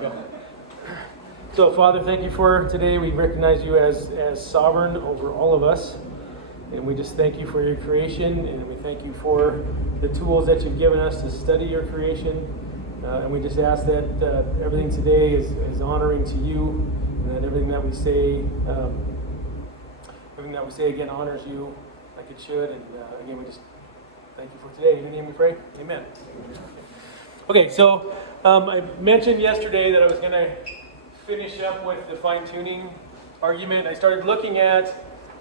go. So, Father, thank you for today. We recognize you as sovereign over all of us. And we just thank you for your creation. And we thank you for the tools that you've given us to study your creation. And we just ask that everything today is honoring to you. And that everything that we say again honors you like it should. And again, we just thank you for today. In your name we pray. Amen. Okay, so I mentioned yesterday that I was going to finish up with the fine-tuning argument. I started looking at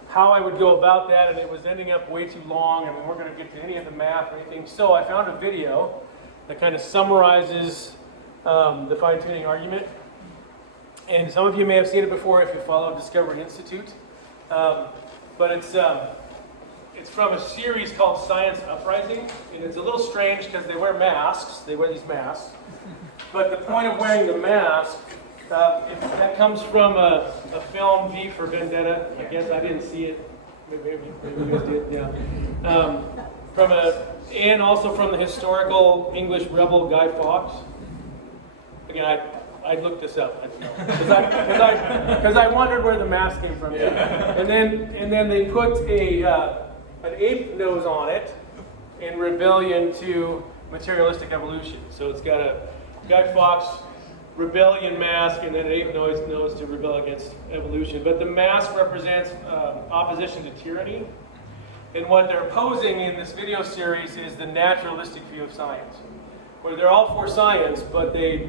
how I would go about that, and it was ending up way too long, and we weren't going to get to any of the math or anything. So I found a video that kind of summarizes the fine-tuning argument. And some of you may have seen it before if you follow Discovery Institute. But it's from a series called Science Uprising, and it's a little strange because they wear masks. They wear these masks. But the point of wearing the mask, that comes from a film, V for Vendetta. I guess I didn't see it. Maybe you guys did, yeah. And also from the historical English rebel Guy Fawkes. Again, I looked this up because I wondered where the mask came from. Yeah. And then they put an ape nose on it in rebellion to materialistic evolution. So it's got a Guy Fawkes rebellion mask and then an ape nose to rebel against evolution. But the mask represents opposition to tyranny. And what they're opposing in this video series is the naturalistic view of science, where they're all for science, but they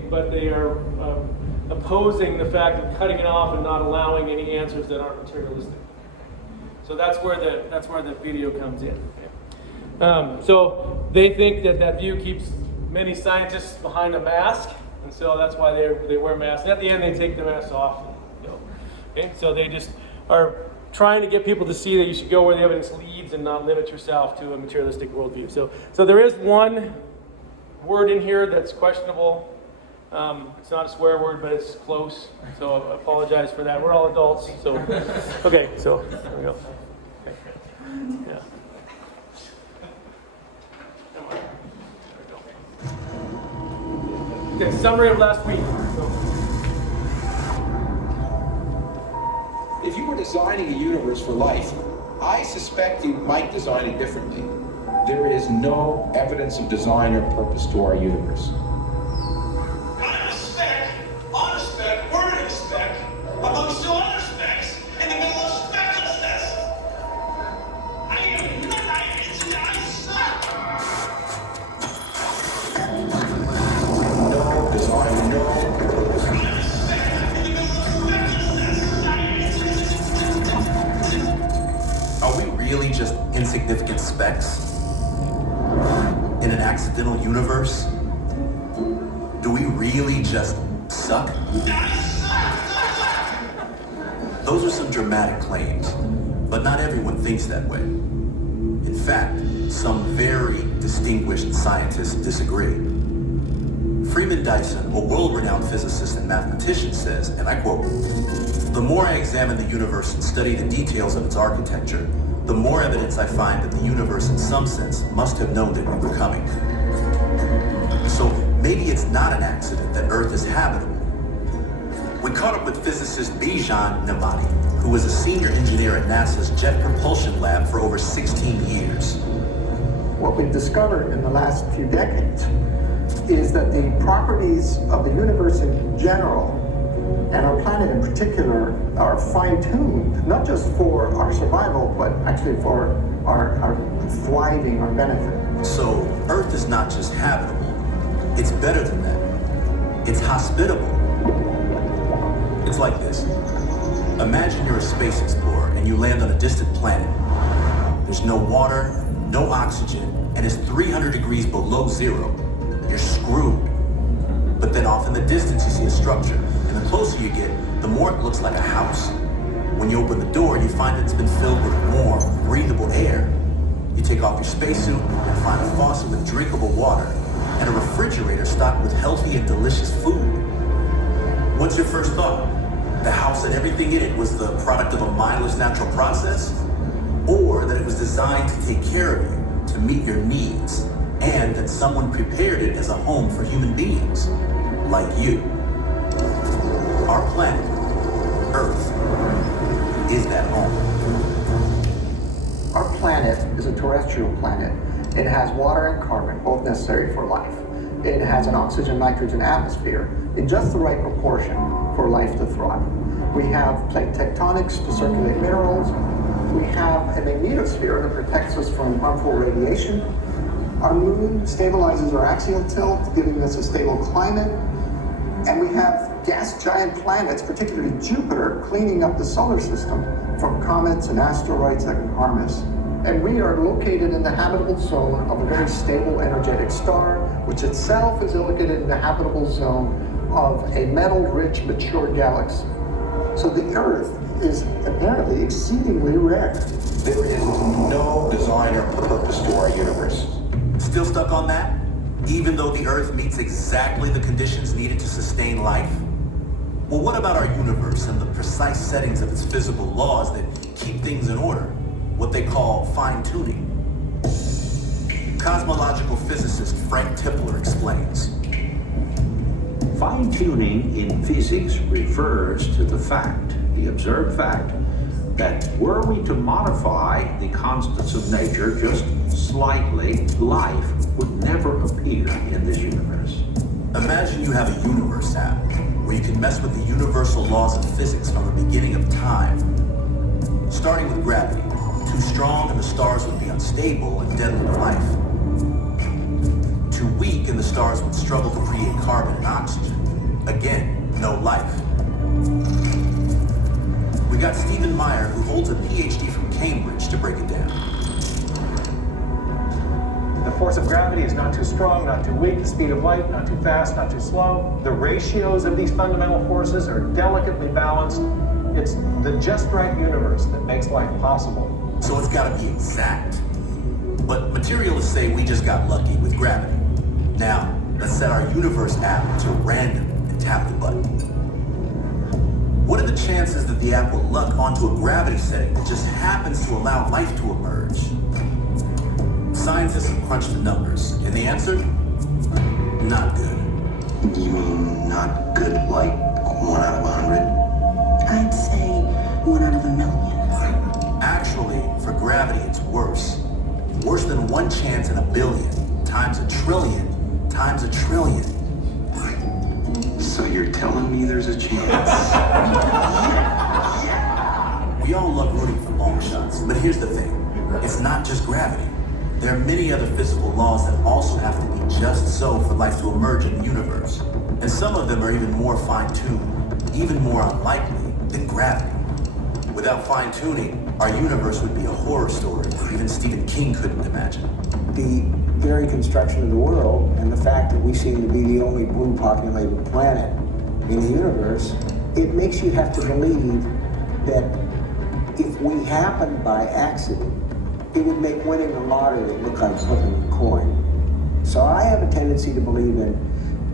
are opposing the fact of cutting it off and not allowing any answers that aren't materialistic. So that's where the video comes in. So they think that view keeps many scientists behind a mask, and so that's why they wear masks. And at the end, they take the mask off. Okay? So they just are trying to get people to see that you should go where the evidence leads and not limit yourself to a materialistic worldview. So there is one word in here that's questionable. It's not a swear word, but it's close. So I apologize for that. We're all adults. So okay. So there we go. Okay. Yeah. Okay, summary of last week. If you were designing a universe for life, I suspect you might design it differently. There is no evidence of design or purpose to our universe. Kind of a speck, on a speck, word in a speck, amongst two other specks, in the middle of specklessness. No design, no purpose. Kind of a speck, in the middle of specklessness. Are we really just insignificant specks in an accidental universe? Do we really just suck? Those are some dramatic claims, but not everyone thinks that way. In fact, some very distinguished scientists disagree. Freeman Dyson, a world-renowned physicist and mathematician, says, and I quote, "The more I examine the universe and study the details of its architecture, the more evidence I find that the universe in some sense must have known that we were coming. So maybe it's not an accident that Earth is habitable." We caught up with physicist Bijan Nemati, who was a senior engineer at NASA's Jet Propulsion Lab for over 16 years. What we've discovered in the last few decades is that the properties of the universe in general and our planet in particular are fine-tuned, not just for our survival, but actually for our thriving, our benefit. So Earth is not just habitable, it's better than that. It's hospitable. It's like this. Imagine you're a space explorer and you land on a distant planet. There's no water, no oxygen, and it's 300 degrees below zero. You're screwed. But then off in the distance you see a structure, and the closer you get, the more it looks like a house. When you open the door, you find that it's been filled with warm, breathable air. You take off your spacesuit and find a faucet with drinkable water, and a refrigerator stocked with healthy and delicious food. What's your first thought? The house and everything in it was the product of a mindless natural process? Or that it was designed to take care of you, to meet your needs, and that someone prepared it as a home for human beings, like you? terrestrial planet. It has water and carbon, both necessary for life. It has an oxygen-nitrogen atmosphere in just the right proportion for life to thrive. We have plate tectonics to circulate minerals. We have a magnetosphere that protects us from harmful radiation. Our moon stabilizes our axial tilt, giving us a stable climate. And we have gas giant planets, particularly Jupiter, cleaning up the solar system from comets and asteroids that can harm us. And we are located in the habitable zone of a very stable energetic star, which itself is located in the habitable zone of a metal-rich, mature galaxy. So the Earth is apparently exceedingly rare. There is no design or purpose to our universe. Still stuck on that? Even though the Earth meets exactly the conditions needed to sustain life? Well, what about our universe and the precise settings of its physical laws that keep things in order? What they call fine-tuning. Cosmological physicist Frank Tipler explains. Fine-tuning in physics refers to the observed fact, that were we to modify the constants of nature just slightly, life would never appear in this universe. Imagine you have a universe app where you can mess with the universal laws of physics from the beginning of time. Starting with gravity. Too strong and the stars would be unstable and deadly to life. Too weak and the stars would struggle to create carbon and oxygen. Again, no life. We got Stephen Meyer, who holds a PhD from Cambridge, to break it down. The force of gravity is not too strong, not too weak. The speed of light, not too fast, not too slow. The ratios of these fundamental forces are delicately balanced. It's the just right universe that makes life possible. So it's gotta be exact. But materialists say we just got lucky with gravity. Now, let's set our universe app to random and tap the button. What are the chances that the app will luck onto a gravity setting that just happens to allow life to emerge? Scientists have crunched the numbers, and the answer? Not good. You mean not good like 1 out of 100? I'd say 1 out of a million. Actually, for gravity, it's worse. Worse than 1 chance in a billion, times a trillion, times a trillion. So you're telling me there's a chance? We all love rooting for long shots, but here's the thing. It's not just gravity. There are many other physical laws that also have to be just so for life to emerge in the universe. And some of them are even more fine-tuned, even more unlikely than gravity. Without fine-tuning, our universe would be a horror story that even Stephen King couldn't imagine. The very construction of the world and the fact that we seem to be the only blue populated planet in the universe, it makes you have to believe that if we happened by accident, it would make winning the lottery look like flipping a coin. So I have a tendency to believe in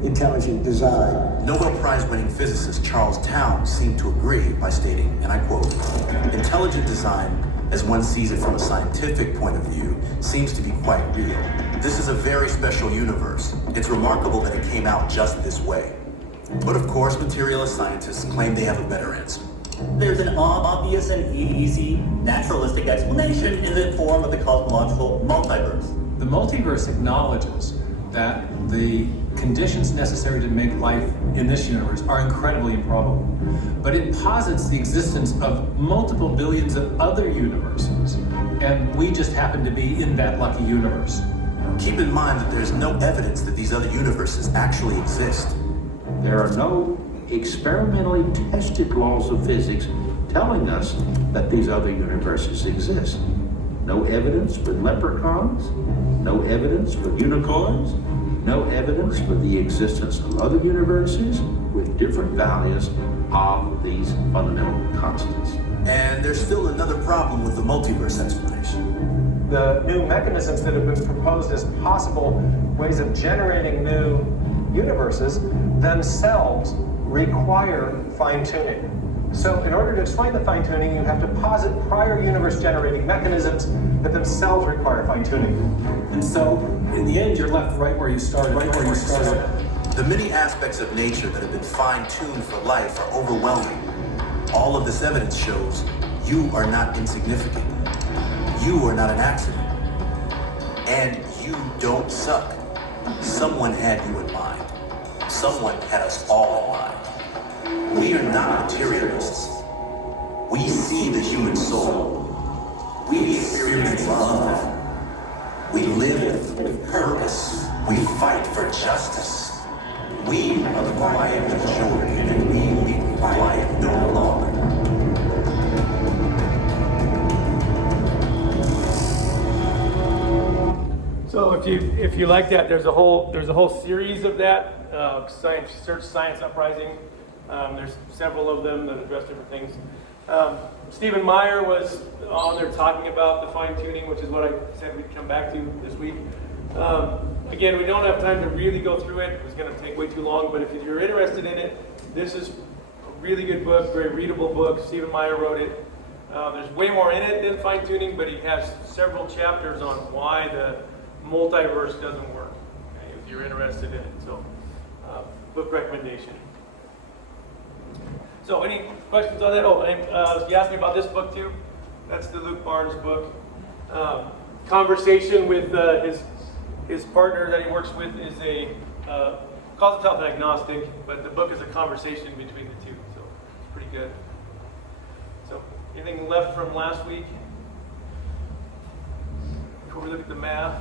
intelligent design. Nobel Prize-winning physicist Charles Townes seemed to agree by stating, and I quote, "Intelligent design, as one sees it from a scientific point of view, seems to be quite real. This is a very special universe. It's remarkable that it came out just this way." But of course, materialist scientists claim they have a better answer. There's an obvious and easy naturalistic explanation in the form of the cosmological multiverse. The multiverse acknowledges that the conditions necessary to make life in this universe are incredibly improbable. But it posits the existence of multiple billions of other universes, and we just happen to be in that lucky universe. Keep in mind that there's no evidence that these other universes actually exist. There are no experimentally tested laws of physics telling us that these other universes exist. No evidence for leprechauns, no evidence for unicorns, no evidence for the existence of other universes with different values of these fundamental constants. And there's still another problem with the multiverse explanation. The new mechanisms that have been proposed as possible ways of generating new universes themselves require fine-tuning. So in order to explain the fine-tuning, you have to posit prior universe-generating mechanisms that themselves require fine-tuning. And so, in the end, you're left right where you started. The many aspects of nature that have been fine-tuned for life are overwhelming. All of this evidence shows you are not insignificant. You are not an accident. And you don't suck. Someone had you in mind. Someone had us all in mind. We are not materialists. We see the human soul. We experience love. We live with purpose. We fight for justice. We are the quiet majority, and we will be quiet no longer. So if you like that, there's a whole series of that. Search Science Uprising. There's several of them that address different things. Stephen Meyer was on there talking about the fine tuning, which is what I said we'd come back to this week. Again, we don't have time to really go through it. It's going to take way too long, but if you're interested in it, this is a really good book, very readable book. Stephen Meyer wrote it. There's way more in it than fine tuning, but he has several chapters on why the multiverse doesn't work, okay, if you're interested in it. So, book recommendation. So, any questions on that? Oh, you asked me about this book too. That's the Luke Barnes book. Conversation with his partner that he works with is calls himself an agnostic, but the book is a conversation between the two, so it's pretty good. So, anything left from last week? Before we look at the math.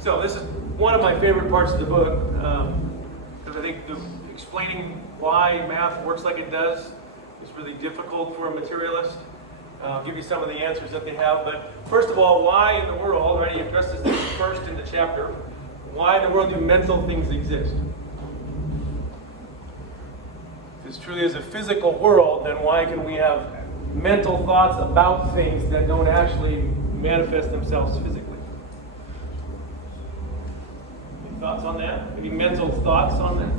So this is one of my favorite parts of the book, because I think explaining why math works like it does is really difficult for a materialist. I'll give you some of the answers that they have, but first of all, why in the world, right, he addresses this first in the chapter, why in the world do mental things exist? If this truly is a physical world, then why can we have mental thoughts about things that don't actually manifest themselves physically? Thoughts on that? Any mental thoughts on that?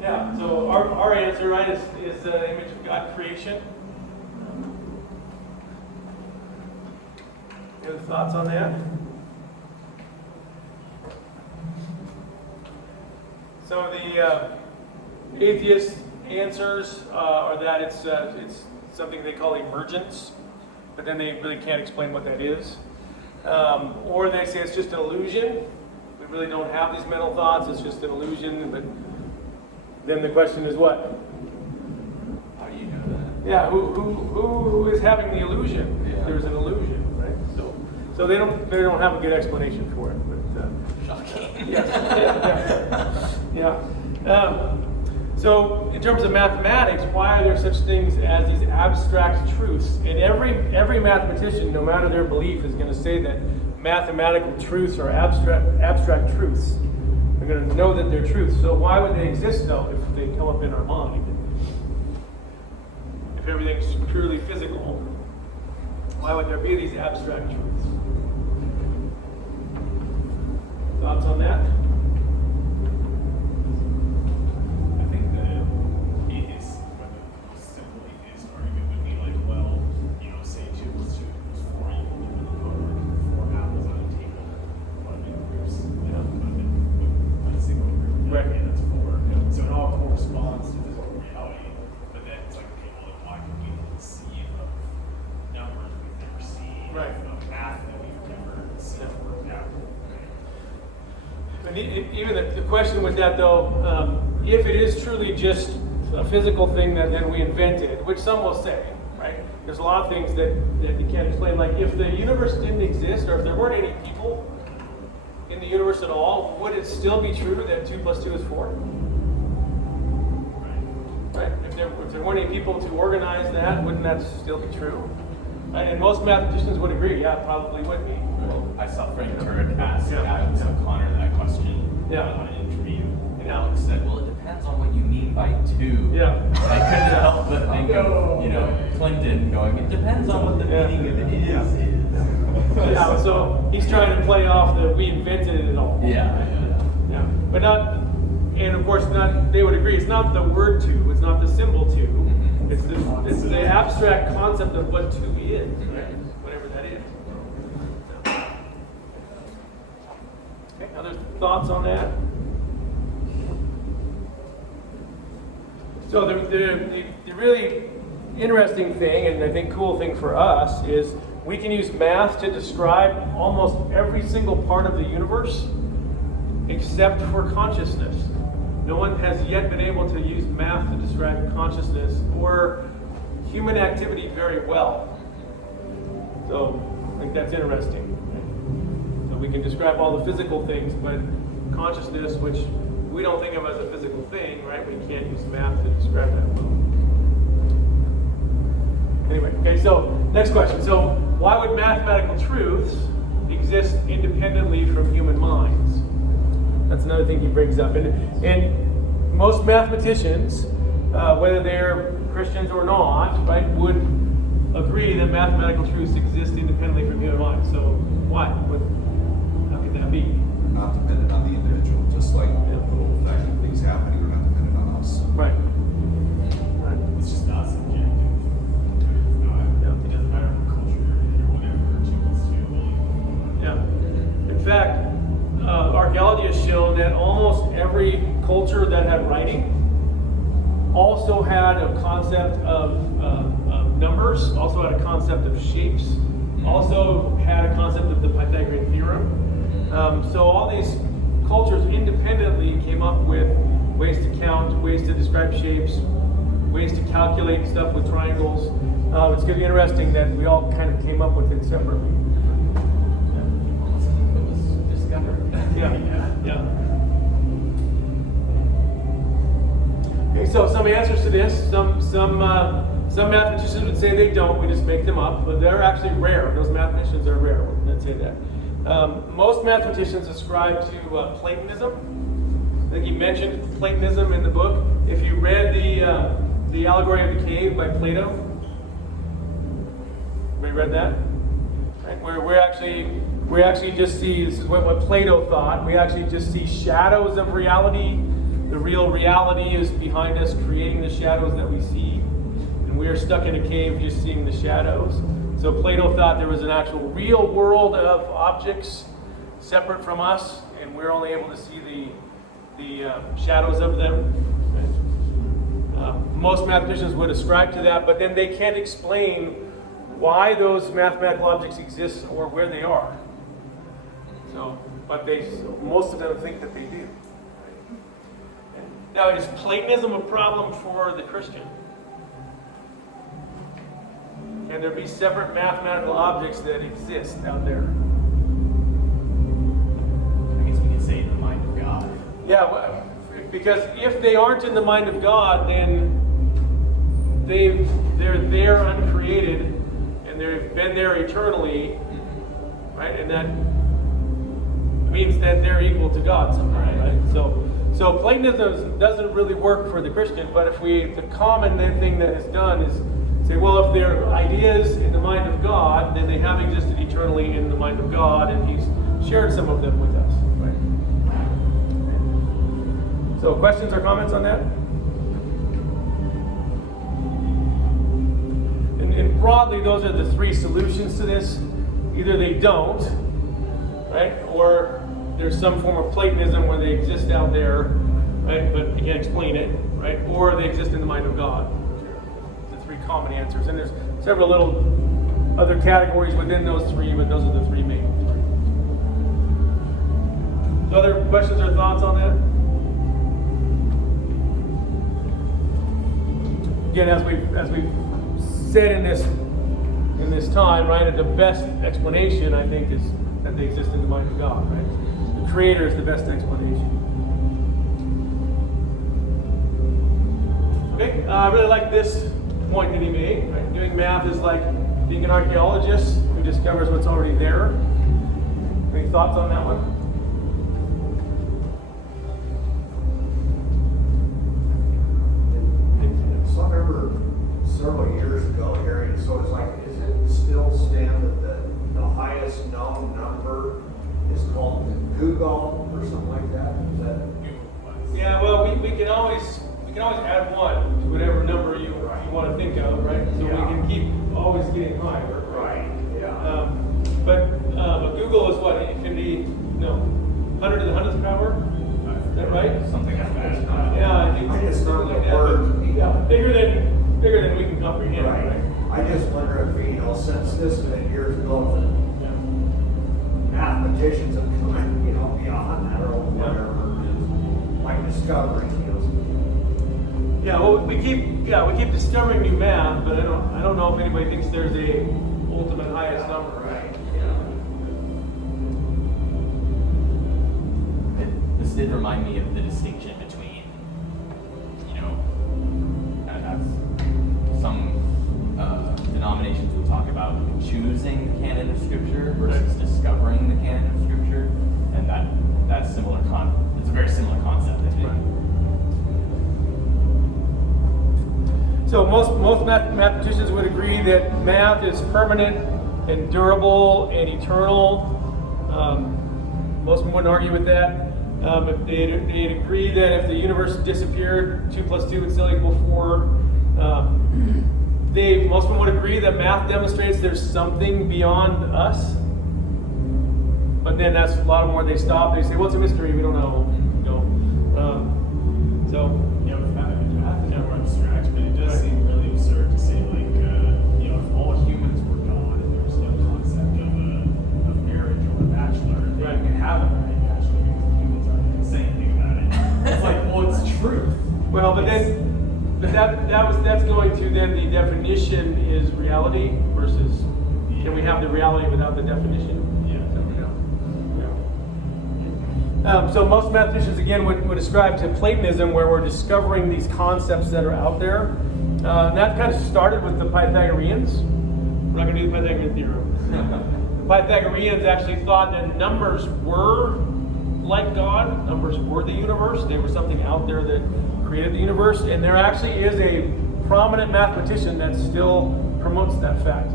Yeah, so our answer, right, is the image of God creation. Any other thoughts on that? So the atheist answers are that it's something they call emergence, but then they really can't explain what that is. Or they say it's just an illusion. We really don't have these mental thoughts, it's just an illusion. But then the question is what? How do you know that? Yeah, who is having the illusion? Yeah. There's an illusion, right? So they don't have a good explanation for it. But, shocking. Yeah. So in terms of mathematics, why are there such things as these abstract truths? And every mathematician, no matter their belief, is going to say that mathematical truths are abstract truths. They're going to know that they're truths. So why would they exist, though, if they come up in our mind? If everything's purely physical, why would there be these abstract truths? Thoughts on that? Even the question with that, though, if it is truly just a physical thing that then we invented, which some will say, right? There's a lot of things that you can't explain. Like if the universe didn't exist, or if there weren't any people in the universe at all, would it still be true that 2 + 2 is 4? Right? If there weren't any people to organize that, wouldn't that still be true? Right? And most mathematicians would agree, yeah, it probably would be. Well, I saw Frank Turek ask Alex O'Connor that question on an interview, and Alex said, "Well, it depends on what you mean by 2." Yeah. And I couldn't help but think of Clinton going, "It depends on what the meaning of it is." Yeah. So he's trying to play off that we invented it all. Yeah. But not, and of course, not. They would agree. It's not the word 2. It's not the symbol 2. It's the abstract concept of what 2 is, right? Whatever that is. Okay. Others. thoughts on that? So the really interesting thing, and I think cool thing for us, is we can use math to describe almost every single part of the universe except for consciousness. No one has yet been able to use math to describe consciousness or human activity very well. So I think that's interesting. So we can describe all the physical things, but consciousness, which we don't think of as a physical thing, right? We can't use math to describe that well. Anyway, okay, so next question. So why would mathematical truths exist independently from human minds? That's another thing he brings up. And most mathematicians, whether they're Christians or not, right, would agree that mathematical truths exist independently from human minds. So why? How could that be? We're not dependent on the individual, just like the whole fact that things happening are not dependent on us. Right. It's just not subjective. It doesn't matter what culture you're in or whatever choose to believe. Yeah. In fact, archaeology has shown that almost every culture that had writing also had a concept of numbers, also had a concept of shapes, also had a concept of the Pythagorean theorem. So all these cultures independently came up with ways to count, ways to describe shapes, ways to calculate stuff with triangles. It's going to be interesting that we all kind of came up with it separately. It was discovered. Yeah. Okay, so some answers to this. Some mathematicians would say they don't. We just make them up, but they're actually rare. Those mathematicians are rare. Let's say that. Most mathematicians ascribe to Platonism. I think he mentioned Platonism in the book. If you read the Allegory of the Cave by Plato, everybody read that? Right? Where we actually just see, this is what Plato thought, we actually just see shadows of reality. The real reality is behind us, creating the shadows that we see. And we are stuck in a cave just seeing the shadows. So Plato thought there was an actual real world of objects separate from us, and we're only able to see the shadows of them. Most mathematicians would ascribe to that, but then they can't explain why those mathematical objects exist or where they are. So, but most of them think that they do. Now, is Platonism a problem for the Christian? Can there be separate mathematical objects that exist out there? I guess we could say in the mind of God. Yeah, well, because if they aren't in the mind of God, then they're there uncreated, and they've been there eternally, right? And that means that they're equal to God somehow, right? So Platonism doesn't really work for the Christian, but the common thing that is done is say, well, if they're ideas in the mind of God, then they have existed eternally in the mind of God, and He's shared some of them with us. Right? So questions or comments on that? And broadly, those are the three solutions to this. Either they don't, right? Or there's some form of Platonism where they exist out there, right? But you can't explain it, right? Or they exist in the mind of God. The three common answers. And there's several little other categories within those three, but those are the three main ones. So other questions or thoughts on that? Again, as we've said in this time, right, the best explanation, I think, is that they exist in the mind of God, right? The Creator is the best explanation. Okay, I really like this point that he made. Right? Doing math is like being an archaeologist who discovers what's already there. Any thoughts on that one? So I remember several years ago hearing, so it's like, is it still stand that the highest known number is called the Google or something like that? Is that? Yeah, well, we can always add one to whatever number you want to think of, right? So we can keep always getting higher. Right. Yeah. But Google is what, infinity? No, 100 to the 100th power. Is that right? Something like that. Yeah, I think I just something learned like the that. word. Yeah, bigger than we can comprehend. Right. I just wonder if, since this has been years ago, mathematicians have come in, beyond that or whatever, like discovering, Yeah, well, we keep discovering new math, but I don't know if anybody thinks there's a ultimate highest number. Right. This did remind me of the distinction between, as some denominations will talk about choosing the canon of Scripture versus discovering the canon of Scripture, and that's similar. It's a very similar concept, I think. So most mathematicians would agree that math is permanent and durable and eternal. Most of them wouldn't argue with that. If they'd agree that if the universe disappeared, 2 + 2 would still equal 4. Most of them would agree that math demonstrates there's something beyond us. But then that's a lot more. They stop. They say, "What's a mystery? We don't know." Yeah, with math is more abstract, but it does seem really absurd to say, like, if all humans were gone and there was no concept of marriage or a bachelor, then you can have a married bachelor because humans aren't saying anything about it. It's like, well, it's truth. Well, but that's going to then the definition is reality versus can we have the reality without the definition? So most mathematicians, again, would ascribe to Platonism, where we're discovering these concepts that are out there. And that kind of started with the Pythagoreans. We're not going to do the Pythagorean theorem. The Pythagoreans actually thought that numbers were like God. Numbers were the universe. They were something out there that created the universe. And there actually is a prominent mathematician that still promotes that fact.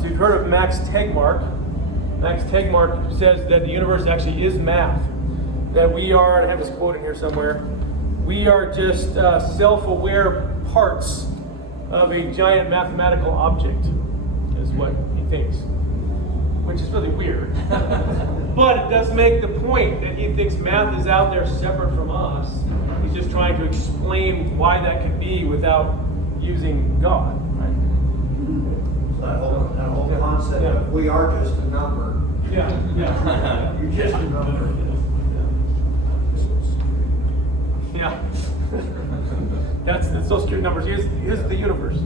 So you've heard of Max Tegmark. Max Tegmark says that the universe actually is math. That we are, I have this quote in here somewhere, we are just self-aware parts of a giant mathematical object, is what he thinks. Which is really weird. But it does make the point that he thinks math is out there separate from us. He's just trying to explain why that could be without using God. That whole concept of we are just a number. Yeah. You're just a number. Yeah. That's those two numbers. Here's the universe.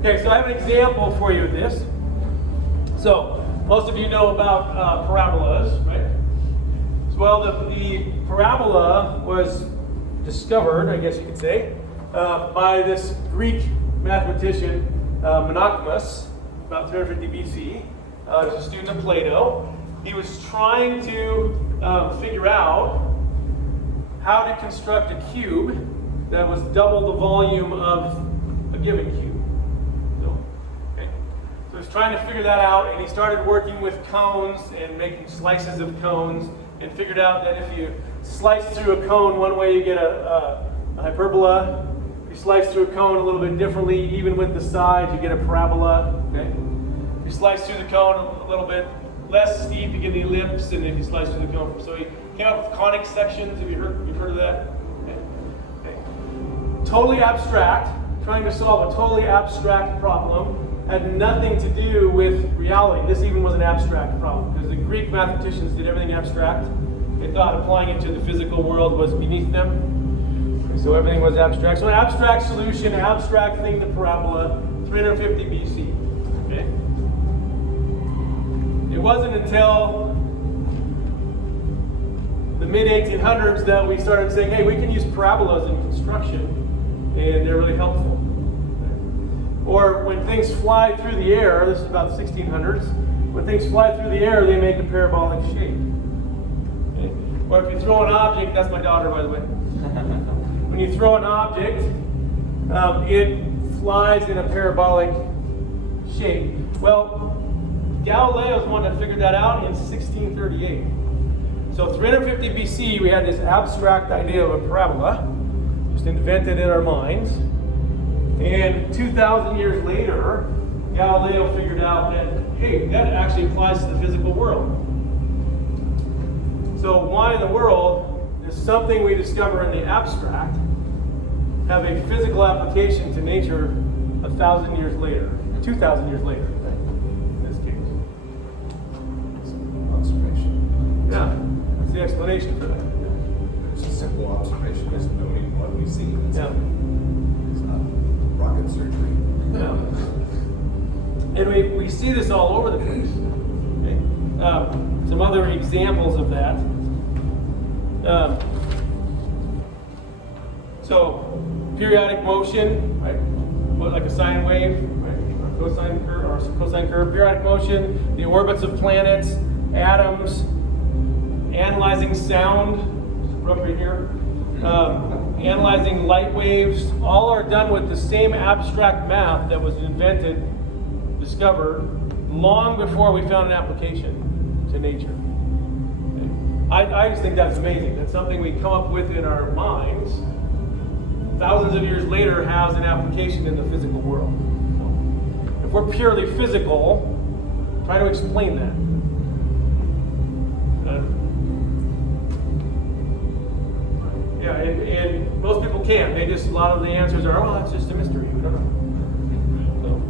Okay, so I have an example for you of this. So, most of you know about parabolas, right? Well, the parabola was discovered, I guess you could say, by this Greek mathematician, Menaechmus, about 350 BC. He was a student of Plato. He was trying to figure out how to construct a cube that was double the volume of a given cube. So he was trying to figure that out, and he started working with cones and making slices of cones, and figured out that if you slice through a cone one way, you get a hyperbola. If you slice through a cone a little bit differently, even with the sides, you get a parabola. Okay? If you slice through the cone a little bit less steep, you get the ellipse, and if you slice through the cone. So he came up with conic sections. Have you've heard of that? Okay. Totally abstract, trying to solve a totally abstract problem, had nothing to do with reality. This even was an abstract problem, because the Greek mathematicians did everything abstract. They thought applying it to the physical world was beneath them. And so everything was abstract. So an abstract solution, abstract thing, the parabola, 350 BC. Okay? It wasn't until the mid-1800s that we started saying, hey, we can use parabolas in construction, and they're really helpful. Or when things fly through the air, this is about the 1600s, when things fly through the air, they make a parabolic shape. Okay? Or if you throw an object, that's my daughter, by the way. When you throw an object, it flies in a parabolic shape. Well, Galileo is the one that figured that out in 1638. So 350 BC, we had this abstract idea of a parabola, just invented in our minds. And 2,000 years later, Galileo figured out that, hey, that actually applies to the physical world. So why in the world does something we discover in the abstract have a physical application to nature 1,000 years later, 2,000 years later, right? In this case. Observation. Yeah, that's the explanation for that. It's a simple observation, just noting what we see. It's not rocket surgery. Yeah. And we see this all over the place. Okay? Some other examples of that. So, periodic motion, right? Like a sine wave, right? Or cosine curve. Periodic motion, the orbits of planets, atoms, analyzing sound, right here. Analyzing light waves, all are done with the same abstract math that was invented, discovered, long before we found an application to nature. I just think that's amazing. That's something we come up with in our minds, thousands of years later has an application in the physical world. If we're purely physical, try to explain that. Yeah, and most people can't. They just, a lot of the answers are, oh, it's just a mystery. We don't know.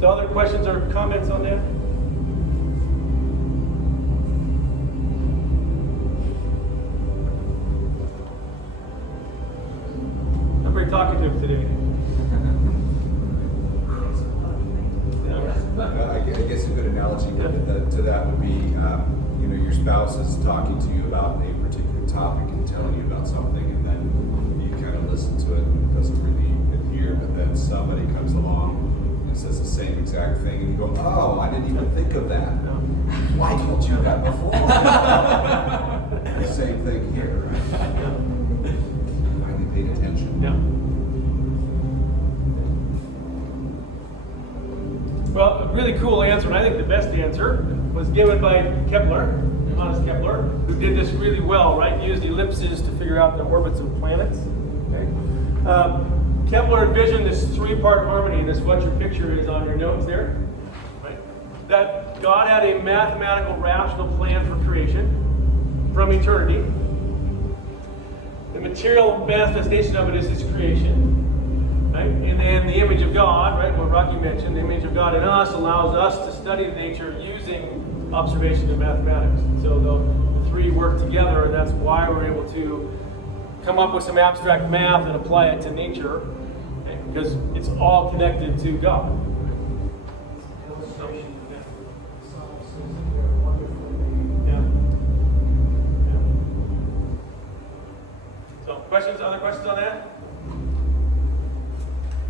So other questions or comments on that? I'm very talkative today. I guess a good analogy to that would be, your spouse is talking to you about a particular topic and telling you about something, and then you kind of listen to it and it doesn't really adhere, but then somebody comes along and says the same exact thing, and you go, oh, I didn't even think of that. Why told you that before? The same thing here, right? Finally paid attention. Yeah. Well, a really cool answer, and I think the best answer, was given by Kepler, Johannes Kepler, who did this really well, right? Used ellipses to figure out the orbits of planets. Okay. Kepler envisioned this three-part harmony, and this is what your picture is on your notes there. Right? That God had a mathematical, rational plan for creation from eternity. The material manifestation of it is His creation. Right? And then the image of God, right, what Rocky mentioned, the image of God in us allows us to study nature using observation and mathematics. So the three work together, and that's why we're able to come up with some abstract math and apply it to nature, okay? Because it's all connected to God. So questions, other questions on that?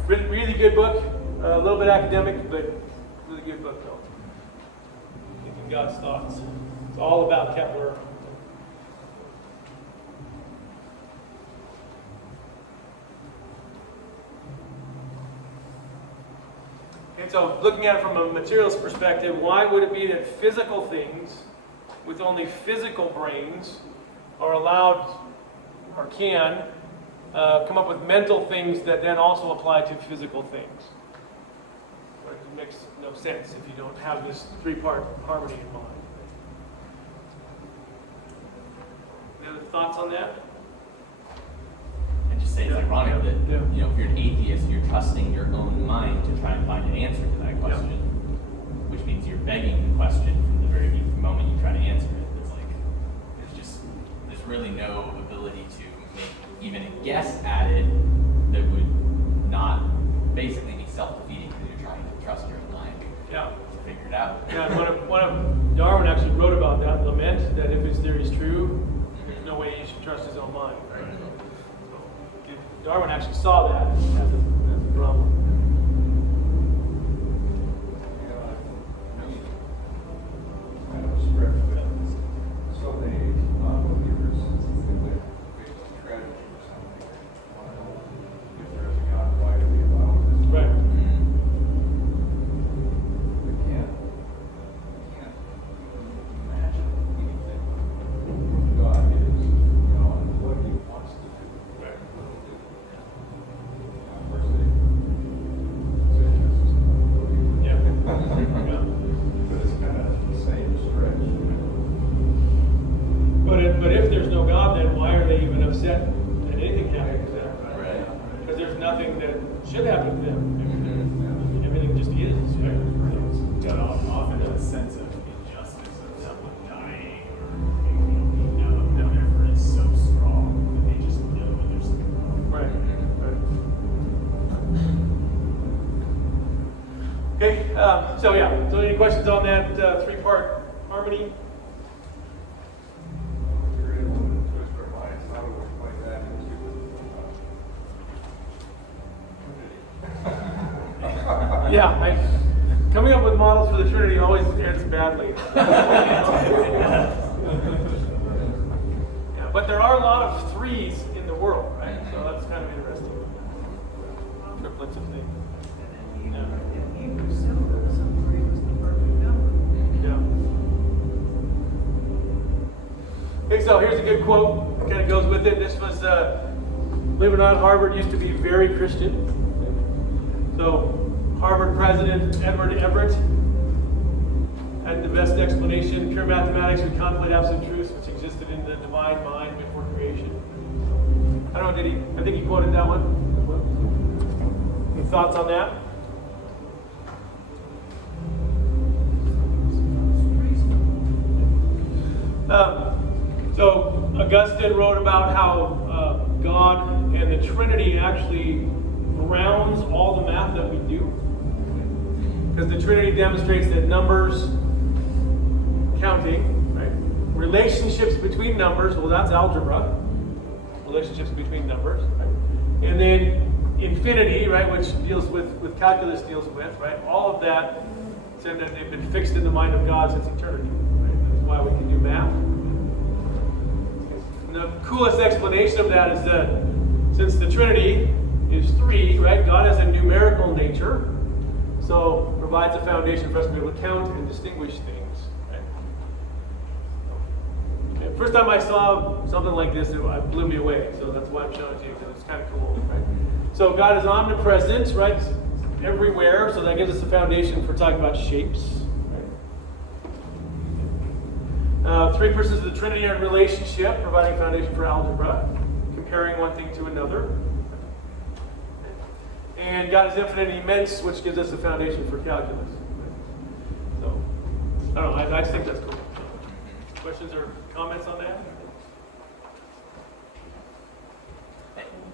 Really, really good book. A little bit academic, but really good book, though. Thinking God's thoughts. It's all about Kepler. And so, looking at it from a materialist perspective, why would it be that physical things with only physical brains are allowed or can come up with mental things that then also apply to physical things? It makes no sense if you don't have this three-part harmony in mind. Any other thoughts on that? And just say it's ironic that if you're an atheist, you're trusting your own mind to try and find an answer to that question, which means you're begging the question from the very moment you try to answer it. It's like there's really no ability to make even a guess at it that would not basically be self-defeating because you're trying to trust your own mind to figure it out. Yeah, one of Darwin actually wrote about that, lament that if his theory is true, there's no way he should trust his own mind. Right? So, Darwin actually saw that as a problem. So many non-believers think that based on tragedy or something, want to know if there is a God, why do we allow this? Right. We can't imagine anything God is, and what He wants to do. Right. What He'll do. Of course, something that should happen to them. Everything just is. Right? Yeah, often a sense of injustice of someone dying or whatever is so strong that they just know that there's something wrong. Right. Okay, so yeah, so any questions on that three-part harmony? Yeah, coming up with models for the Trinity always ends badly. Yeah, but there are a lot of threes in the world, right? So that's kind of interesting. Triplets of things. Okay, so here's a good quote. Kind of goes with it. This was, believe it or not, Harvard used to be very Christian. So Harvard president Edward Everett had the best explanation. Pure mathematics would contemplate absolute truths which existed in the divine mind before creation. I don't know, I think he quoted that one. Any thoughts on that? So Augustine wrote about how God and the Trinity actually grounds all the math that we do. Because the Trinity demonstrates that numbers, counting, right? Relationships between numbers, well, that's algebra. Relationships between numbers, right? And then infinity, right, which deals with calculus deals with, right? All of that said that they've been fixed in the mind of God since eternity. Right? That's why we can do math. And the coolest explanation of that is that since the Trinity is three, right? God has a numerical nature, so provides a foundation for us to be able to count and distinguish things. Right? Okay. First time I saw something like this, it blew me away. So that's why I'm showing it to you, because it's kind of cool, right? So God is omnipresent, right? Everywhere. So that gives us a foundation for talking about shapes. Right? Three persons of the Trinity are in relationship, providing a foundation for algebra, comparing one thing to another. And God is infinite and immense, which gives us a foundation for calculus. So, I don't know, I just think that's cool. Questions or comments on that?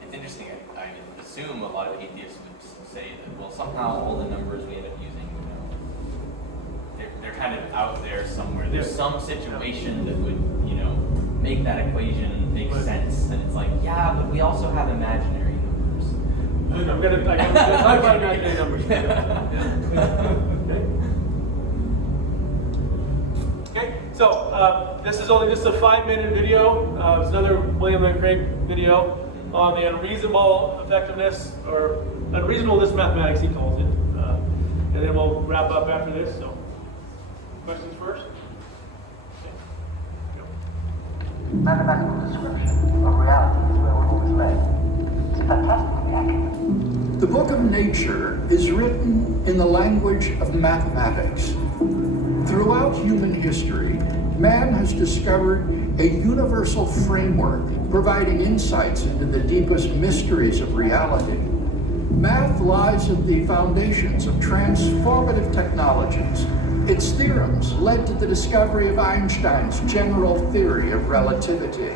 It's interesting. I assume a lot of atheists would say that, well, somehow all the numbers we end up using, they're kind of out there somewhere. There's some situation that would, make that equation make sense. And it's like, yeah, but we also have imaginary numbers. I'm going to talk about imaginary numbers. Okay, so this is only just a 5-minute video. It's another William Lane Craig video on the unreasonable effectiveness, or unreasonableness mathematics, he calls it. And then we'll wrap up after this. So, questions first? Mathematical description of reality is where we're always led. It's fantastically accurate. The book of nature is written in the language of mathematics. Throughout human history, man has discovered a universal framework providing insights into the deepest mysteries of reality. Math lies at the foundations of transformative technologies. Its theorems led to the discovery of Einstein's general theory of relativity.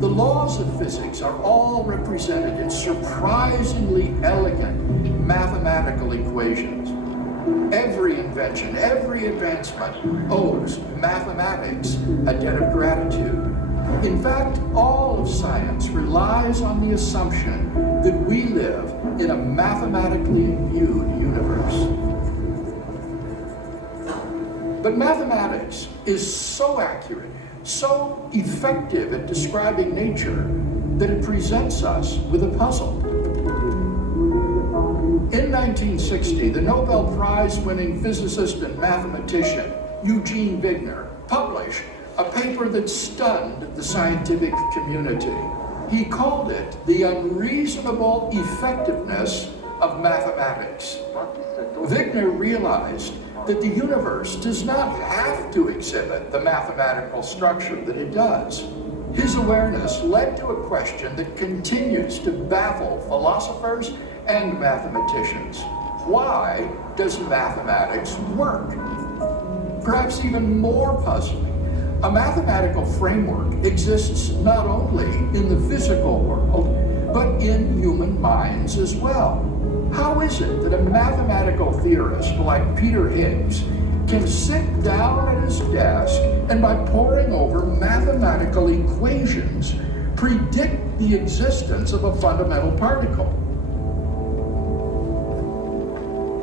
The laws of physics are all represented in surprisingly elegant mathematical equations. Every invention, every advancement owes mathematics a debt of gratitude. In fact, all of science relies on the assumption that we live in a mathematically imbued universe. But mathematics is so accurate, so effective at describing nature, that it presents us with a puzzle. In 1960, the Nobel Prize-winning physicist and mathematician Eugene Wigner published a paper that stunned the scientific community. He called it The Unreasonable Effectiveness of Mathematics. Wigner realized that the universe does not have to exhibit the mathematical structure that it does. His awareness led to a question that continues to baffle philosophers and mathematicians. Why does mathematics work? Perhaps even more puzzling, a mathematical framework exists not only in the physical world, but in human minds as well. How is it that a mathematical theorist like Peter Higgs can sit down at his desk and by poring over mathematical equations, predict the existence of a fundamental particle?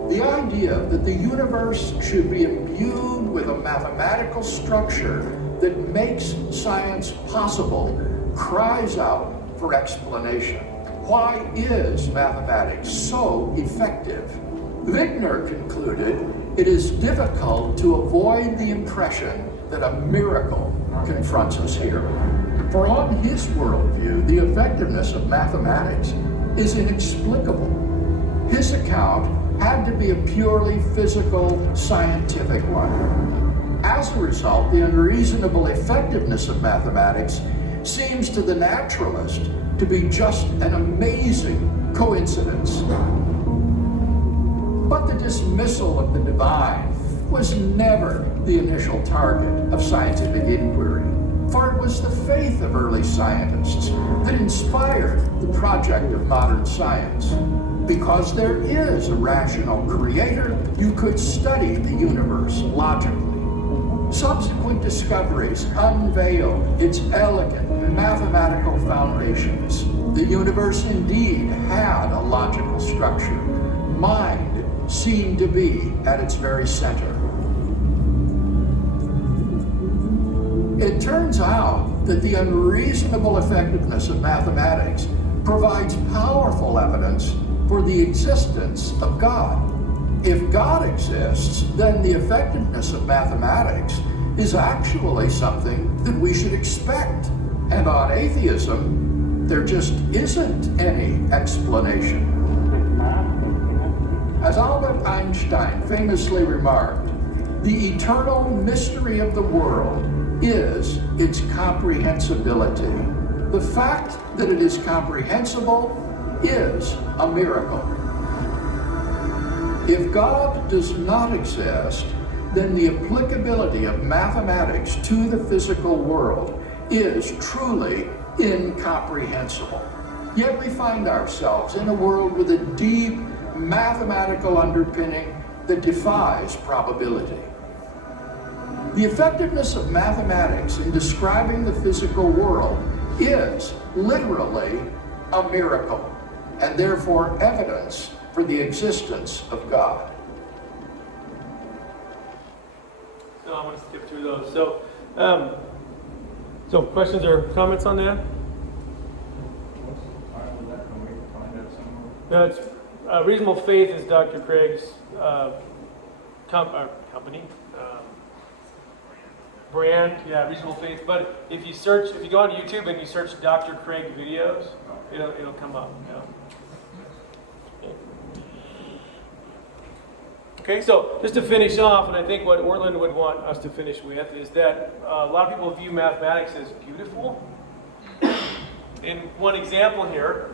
The idea that the universe should be imbued with a mathematical structure that makes science possible cries out for explanation. Why is mathematics so effective? Wigner concluded it is difficult to avoid the impression that a miracle confronts us here. For on his worldview, the effectiveness of mathematics is inexplicable. His account had to be a purely physical, scientific one. As a result, the unreasonable effectiveness of mathematics seems to the naturalist to be just an amazing coincidence. But the dismissal of the divine was never the initial target of scientific inquiry, for it was the faith of early scientists that inspired the project of modern science. Because there is a rational creator, you could study the universe logically. Subsequent discoveries unveiled its elegant mathematical foundations. The universe indeed had a logical structure. Mind seemed to be at its very center. It turns out that the unreasonable effectiveness of mathematics provides powerful evidence for the existence of God. If God exists, then the effectiveness of mathematics is actually something that we should expect. And on atheism, there just isn't any explanation. As Albert Einstein famously remarked, the eternal mystery of the world is its comprehensibility. The fact that it is comprehensible is a miracle. If God does not exist, then the applicability of mathematics to the physical world is truly incomprehensible. Yet we find ourselves in a world with a deep mathematical underpinning that defies probability. The effectiveness of mathematics in describing the physical world is literally a miracle, and therefore evidence for the existence of God. So I'm going to skip through those. So questions or comments on that? No, it's Reasonable Faith is Dr. Craig's company. Brand, yeah, Reasonable Faith. But if you go on YouTube and you search Dr. Craig videos, it'll come up. Yeah. Okay, so just to finish off, and I think what Ortlund would want us to finish with is that a lot of people view mathematics as beautiful. In one example here,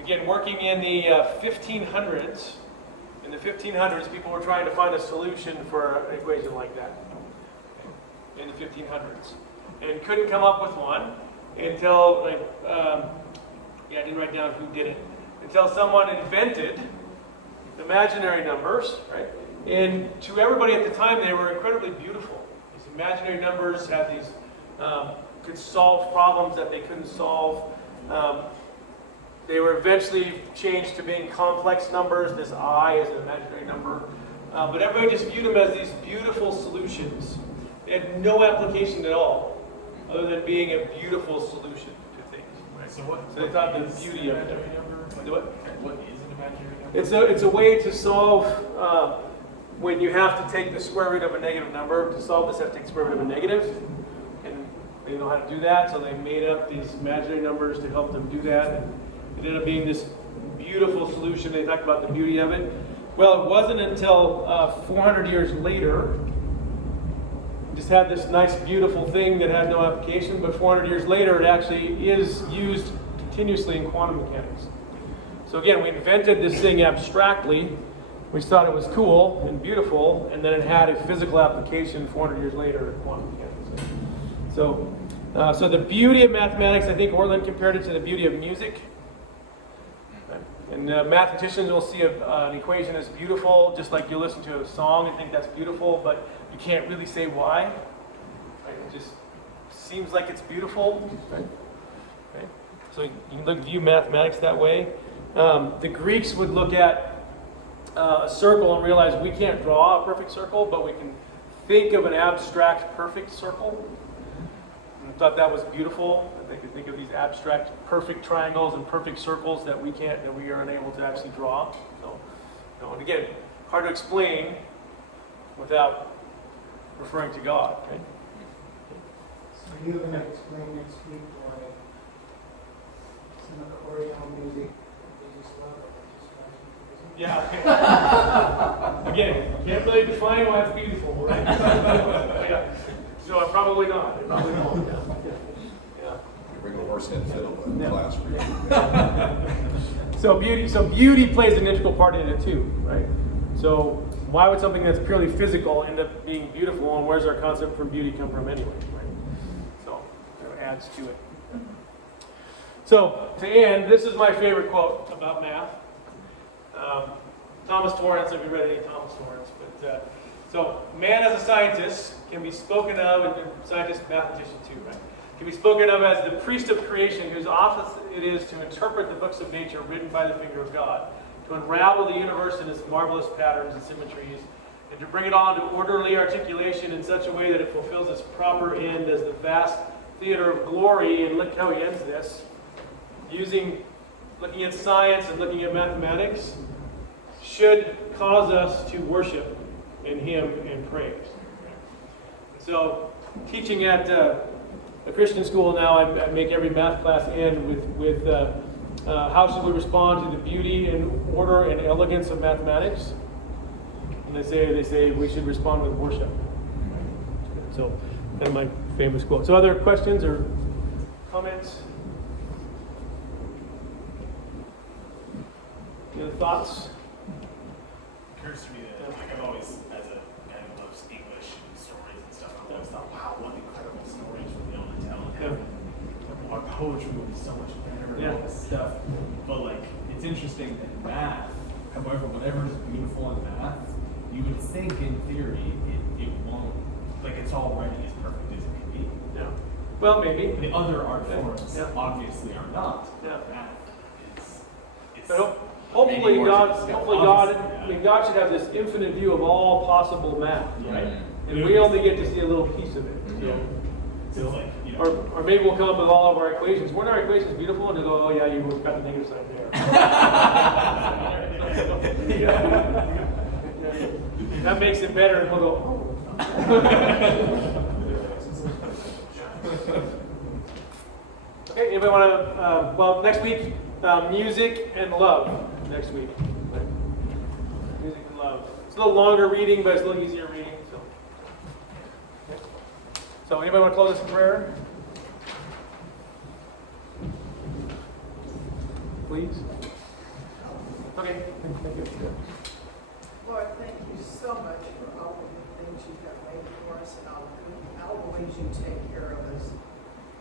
again, working in the 1500s, people were trying to find a solution for an equation like that in the 1500s, and couldn't come up with one until, I didn't write down who did it, until someone invented imaginary numbers, right? And to everybody at the time, they were incredibly beautiful. These imaginary numbers had these, could solve problems that they couldn't solve. They were eventually changed to being complex numbers. This I is an imaginary number. But everybody just viewed them as these beautiful solutions. They had no application at all, other than being a beautiful solution to things. Right? So they thought the beauty of it. What is an imaginary number? It's a way to solve when you have to take the square root of a negative number. To solve this, you have to take the square root of a negative. And they didn't know how to do that, so they made up these imaginary numbers to help them do that. And it ended up being this beautiful solution. They talked about the beauty of it. Well, it wasn't until 400 years later just had this nice, beautiful thing that had no application, but 400 years later, it actually is used continuously in quantum mechanics. So again, we invented this thing abstractly. We thought it was cool and beautiful, and then it had a physical application 400 years later in quantum mechanics. So the beauty of mathematics, I think Ortlund compared it to the beauty of music. And mathematicians will see an equation as beautiful, just like you listen to a song and think that's beautiful, but you can't really say why. Right? It just seems like it's beautiful. Right? Right? So you can view mathematics that way. The Greeks would look at a circle and realize we can't draw a perfect circle, but we can think of an abstract perfect circle. And thought that was beautiful. They could think of these abstract perfect triangles and perfect circles that we are unable to actually draw. So, and again, hard to explain without referring to God. Right? So you're going to explain next week why some accordion music they just love it. Yeah. Again, can't really define why it's beautiful, right? Yeah. So probably not. Probably not. Yeah. You bring a horse head fiddle in class for you. So beauty plays an integral part in it too, right? So why would something that's purely physical end up being beautiful, and where's our concept for beauty come from anyway, right? So it adds to it. So to end, this is my favorite quote about math. Thomas Torrance, have you read any Thomas Torrance? But so man as a scientist can be spoken of, and scientist, mathematician too, right? Can be spoken of as the priest of creation, whose office it is to interpret the books of nature written by the finger of God, to unravel the universe in its marvelous patterns and symmetries, and to bring it all into orderly articulation in such a way that it fulfills its proper end as the vast theater of glory. And look how he ends this, looking at science and looking at mathematics, should cause us to worship in Him and praise. So, teaching at a Christian school now, I make every math class end with how should we respond to the beauty and order and elegance of mathematics? And they say we should respond with worship. So, that's my famous quote. So, other questions or comments? Any other thoughts? It occurs to me that I've always, as a guy who loves English and stories and stuff, I've always thought, wow, what incredible stories we'll be able to tell. And our poetry will be so much better and all this stuff. But it's interesting that math, however, whatever is beautiful in math, you would think in theory it won't, it's already as perfect as it can be. Yeah. Well, maybe. The other art forms obviously are not. Yeah. Math is. Hopefully God should have this infinite view of all possible math, right? And we only get to see a little piece of it. So, or maybe we'll come up with all of our equations. Weren't our equations beautiful? And they'll go, oh yeah, you got the negative sign there. That makes it better, and we'll go, oh. Okay, anybody want to, next week, music and love. Next week. Right? Music and love. It's a little longer reading, but it's a little easier reading. So anybody want to close us in prayer? Please. Okay. Thank you. Lord, thank you so much for all of the things you have made for us and all the ways you take care of us.